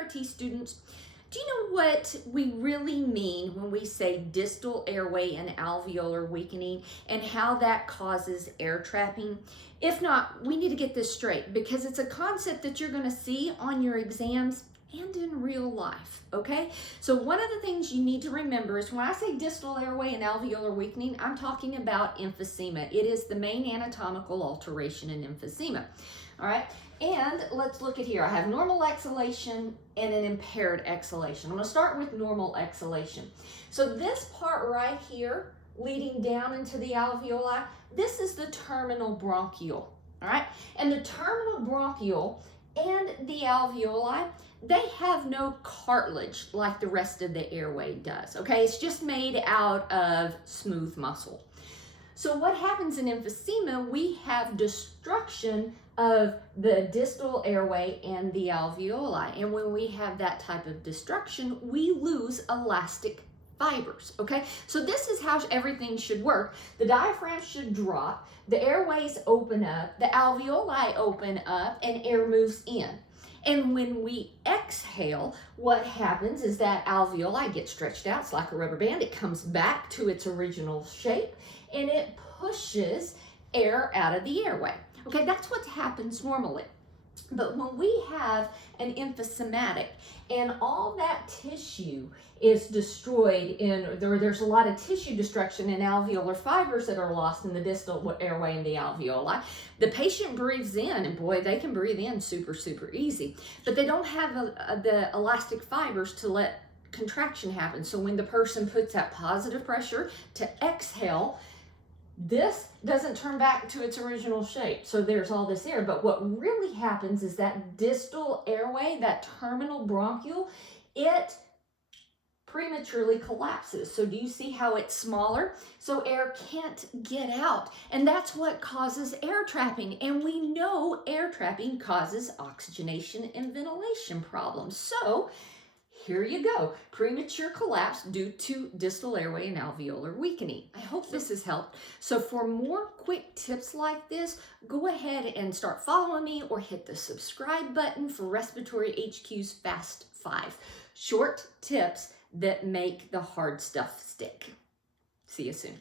NBRT students, do you know what we really mean when we say distal airway and alveolar weakening and how that causes air trapping? If not, we need to get this straight because it's a concept that you're going to see on your exams and in real life, okay? So one of the things you need to remember is when I say distal airway and alveolar weakening, I'm talking about emphysema. It is the main anatomical alteration in emphysema, all right? And let's look at here. I have normal exhalation and an impaired exhalation. I'm gonna start with normal exhalation. So this part right here, leading down into the alveoli, this is the terminal bronchiole, all right? And the terminal bronchiole and the alveoli, they have no cartilage like the rest of the airway does, okay? It's just made out of smooth muscle. So what happens in emphysema, we have destruction of the distal airway and the alveoli. And when we have that type of destruction, we lose elastic fibers, okay? So this is how everything should work. The diaphragm should drop, the airways open up, the alveoli open up, and air moves in. And when we exhale, what happens is that alveoli get stretched out. It's like a rubber band. It comes back to its original shape and it pushes air out of the airway. Okay, that's what happens normally. But when we have an emphysematic and all that tissue is destroyed there's a lot of tissue destruction in alveolar fibers that are lost in the distal airway and the alveoli. The patient breathes in, and boy, they can breathe in super, super easy, but they don't have the elastic fibers to let contraction happen. So when the person puts that positive pressure to exhale, this doesn't turn back to its original shape. So there's all this air, but what really happens is that distal airway, that terminal bronchiole, it prematurely collapses. So do you see how it's smaller? So air can't get out, and that's what causes air trapping. And we know air trapping causes oxygenation and ventilation problems. So here you go, premature collapse due to distal airway and alveolar weakening. I hope this has helped. So for more quick tips like this, go ahead and start following me or hit the subscribe button for Respiratory HQ's Fast 5. Short tips that make the hard stuff stick. See you soon.